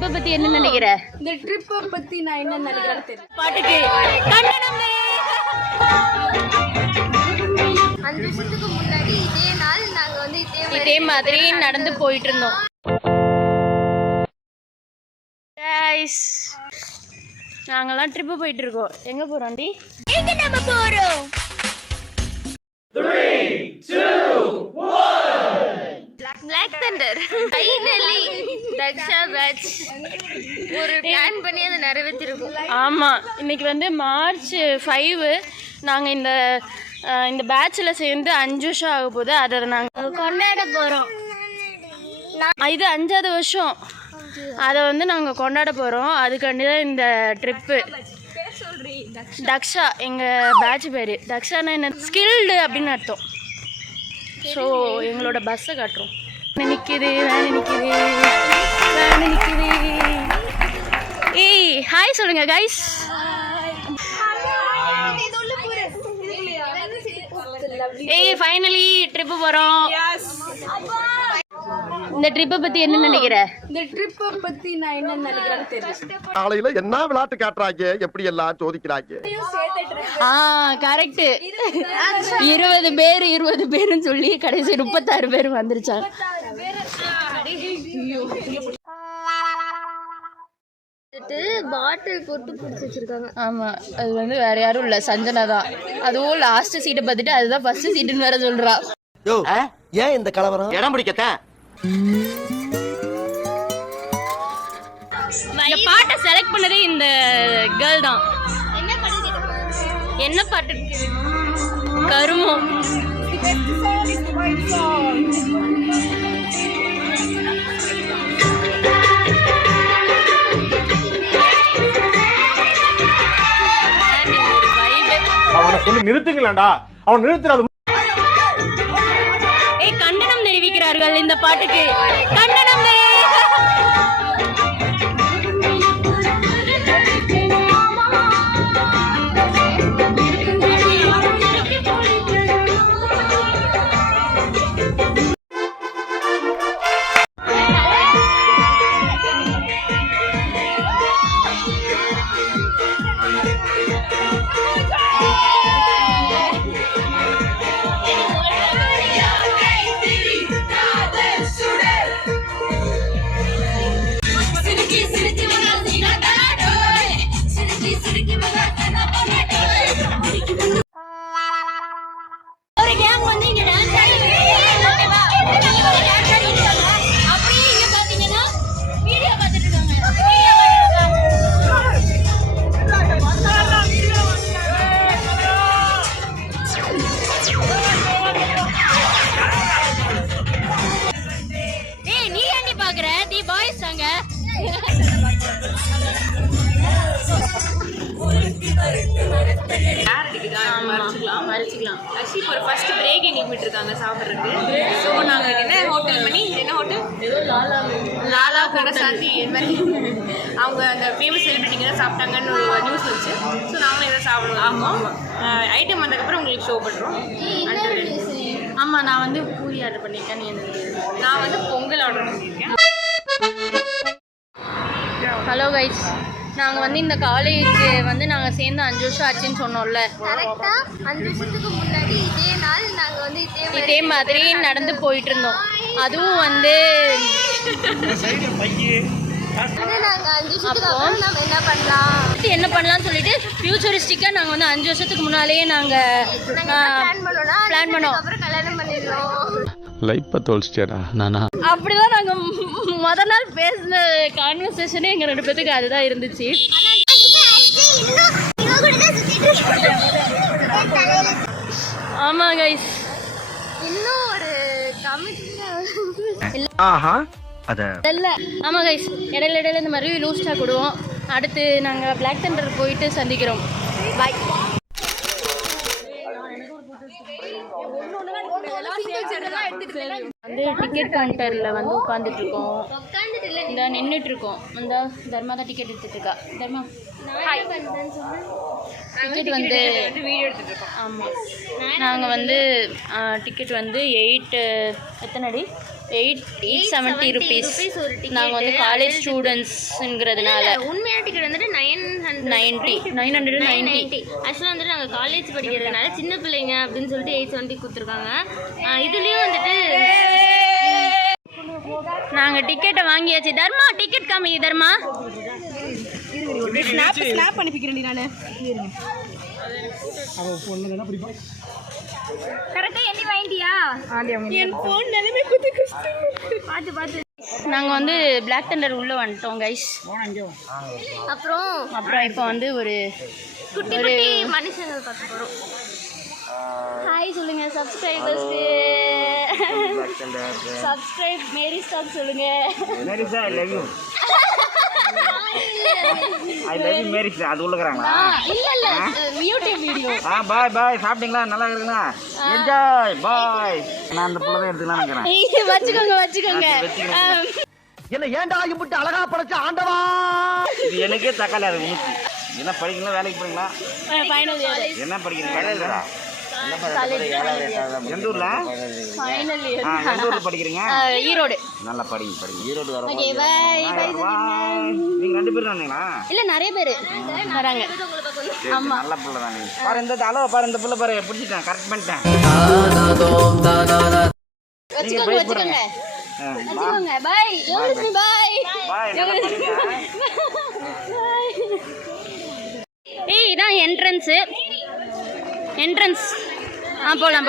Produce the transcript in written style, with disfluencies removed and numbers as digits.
ட்ரிப்பை பத்தி என்ன நினைக்கிற? இந்த ட்ரிப்பை பத்தி நான் என்ன நினைக்கிறேன்னு தெரியல. பாட்டுக்கு 5 வருஷத்துக்கு முன்னாடி இதே நாள் நாங்க வந்து இதே மாதிரி நடந்து போயிட்டு இருந்தோம். நாங்கெல்லாம் ட்ரிப்பு போயிட்டு இருக்கோம். எங்க போறோம் டி? எங்க நம்ம போறோம்? 3 2 1 Black Thunder. Finally Daksha batch ஒரு பிளான் பண்ணி அதை நிறைவேற்றிருக்கோம். ஆமா, இன்னைக்கு வந்து மார்ச் 5. நாங்க இந்த பேட்ச்ல சேர்ந்து 5 வருஷம் ஆக போகுது. அதை நாங்க கொண்டாட போறோம். இது 5வது வருஷம். அதை வந்து நாங்கள் கொண்டாட போகிறோம். அதுக்காண்டி தான் இந்த ட்ரிப்பு. தக்ஷா எங்கள் பேட்ச் பேர். தக்ஷானா என்ன? ஸ்கில்டு அப்படின்னு அர்த்தம். ஸோ எங்களோட பஸ்ஸை காட்டுறோம். நிற்கிது, வேன் நிற்கிது, வேன் நிற்கிது. ஏய் ஹாய் சொல்லுங்க கைஸ். ஏய் ஃபைனலி ட்ரிப்பு போகிறோம். இந்த ட்ரிப்பை பத்தி என்ன நினைக்கிற? இந்த ட்ரிப்பை பத்தி நான் என்ன நினைக்கிறேன்னு தெரியல. காலையில என்ன விளையாட்டு காட்டுறாங்க, எப்படி எல்லாம் சோதிக்கிறாங்க. கரெக்ட். 20 பேருன்னு சொல்லி கடைசி 36 பேர் வந்துருச்சாங்க. பாட்டில் போட்டு பிடிச்சி வச்சிருக்காங்க. ஆமா, அது வந்து வேற யாரும் இல்ல, சஞ்சனா தான். அதுவும் லாஸ்ட் சீட்டை பார்த்துட்டு அதுதான் ஃபர்ஸ்ட் சீட்டுன்னு வேற சொல்றா. ஏன் இந்த கலவரம்? இடம் பிடிக்கத்தான். இந்த பாட்டை செலக்ட் பண்ணதே இந்த கேர்ள் தான். என்ன பாட்டு? கருமம். அவனை சொல்லி நிறுத்துங்களேன்டா. அவன் நிறுத்துறது. கண்டனம் தெரிவிக்கிறார்கள் இந்த பாட்டுக்கு. கண்டனம். மறைச்சிக்கலாம். ஆக்சுவலி இப்போ ஒரு ஃபர்ஸ்ட் பிரேக் எங்களுக்கு விட்டுருக்காங்க சாப்பிட்றதுக்கு. ஸோ நாங்கள் என்ன ஹோட்டல் பண்ணி என்ன ஹோட்டல் லாலா கரசாந்தி அவங்க அந்த ஃபேமஸ் செலிபிரிட்டிங்க தான் சாப்பிட்டாங்கன்னு ஒரு நியூஸ் வச்சு. ஸோ நாங்களும் இதை சாப்பிடுவோம். ஆமாம், ஐட்டம் வந்ததுக்கப்புறம் உங்களுக்கு ஷோ பண்ணுறோம். ஆமாம், நான் வந்து பூரி ஆர்டர் பண்ணியிருக்கேன். நீ நான் வந்து பொங்கல் ஆர்டர் பண்ணியிருக்கேன். ஹலோ கைஸ், நாங்கள் வந்து இந்த காலேஜ் வந்து நாங்கள் சேர்ந்து 5 வருஷம் ஆச்சுன்னு சொன்னோம்ல. கரெக்டாக 5 வருஷத்துக்கு முன்னாடி இதே நாள் நாங்கள் வந்து இதே மாதிரி நடந்து போயிட்டு இருந்தோம். அதுவும் வந்து என்ன பண்ணலாம்னு சொல்லிட்டு ஃபியூச்சரிஸ்டிக்காக நாங்கள் வந்து 5 வருஷத்துக்கு முன்னாலேயே நாங்கள் பிளான் பண்ணோம். கல்யாணம் பண்ணிடுறோம். லைஃப்பை தோல்ச்சிட்டேடா நானா. அப்படிதான் நாங்கள் முதல் நாள் பேசின கான்வர்சேஷனே எங்கள் 2 பேத்துக்கு அதுதான் இருந்துச்சு. ஆமாம் கைஸ், இன்னும் ஒரு ஆமாம் கைஸ், இடையில இந்த மாதிரி லூஸ் டாக் விடுவோம். அடுத்து நாங்கள் பிளாக் தண்டர் போயிட்டு சந்திக்கிறோம். பாய். வந்து டிக்கெட் கவுண்டரில் வந்து உட்காந்துட்டு இருக்கோம். இந்த நின்றுட்டு இருக்கோம். இந்த தர்மா தான் டிக்கெட் எடுத்துட்டு இருக்கா. தர்மா டிக்கெட் வந்து வீடியோ எடுத்துட்டு இருக்கோம். ஆமாம், நாங்கள் வந்து டிக்கெட் வந்து 8 எத்தனை அடி 870 ருபீஸ். ஒரு ticket. நாங்கள் வந்து காலேஜ் ஸ்டூடெண்ட்ஸுங்கிறதுனால உண்மையான டிக்கெட் வந்துட்டு 990. ஆக்சுவலாக வந்துட்டு நாங்கள் காலேஜ் படிக்கிறதுனால சின்ன பிள்ளைங்க அப்படின்னு சொல்லிட்டு 870 கொடுத்துருக்காங்க. இதுலேயும் வந்துட்டு நாங்கள் டிக்கெட்டை வாங்கியாச்சு. தர்மா டிக்கெட் காமி தர்மா. ஸ்னாப் அனுப்பிக்கிறேன் நான். கரெக்டாக எண்ணி வாங்கிட்டியா? என் ஃபோன் நிலைமை குத்து கஷ்டம். பார்த்து நாங்கள் வந்து பிளாக் தண்டர் உள்ளே வந்துட்டோம் கைஸ். அப்புறம் இப்போ வந்து ஒரு குட்டி குட்டி மனுஷங்க பார்க்க போகிறோம். ஹாய் சொல்லுங்க சப்ஸ்கிரைபர்ஸ்க்கு. சப்ஸ்கிரைப் மேரி ஸ்டாக் சொல்லுங்க. Marisa I love you. I love you Marisa. அது உள்ளக்கறாங்களா? இல்ல யூடியூப் வீடியோ. பாய் பாய். சாப்பிட்டீங்களா? நல்லா இருக்குங்களா? என்ஜாய் பாய். நான் அந்த புள்ள தான் எடுத்துக்கலாம் நினைக்கிறேன். வச்சுக்கோங்க. என்ன ஏன்டா இப்படி அழகா படைச்ச ஆண்டவா? இது எனக்கே தக்காளி அது உனக்கு. என்ன படிக்கிறீங்களா? வேலைக்கு போறீங்களா? Final year. என்ன படிக்கிறீங்க? எந்த ஊர்ல? Final year. எந்த ஊர்ல படிக்கிறீங்க? ஈரோடு. நல்லா படிங்க. ஈரோடு வர. Okay bye. நீங்க ரெண்டு பேரும் வந்தீங்களா? இல்ல நிறைய பேர் வராங்க. ஆமா. நல்ல புள்ள தான் நீங்க. பாரு இந்த அளவு பாரு, இந்த புள்ள பாரு பிடிச்சிட்டேன். கரெக்ட் பண்ணிட்டேன். வச்சுக்கோங்க. பை. யோகலட்சுமி பை. பாய். நல்லா படிங்க. ஏய் இதான் என்ட்ரன்ஸ். போலாம்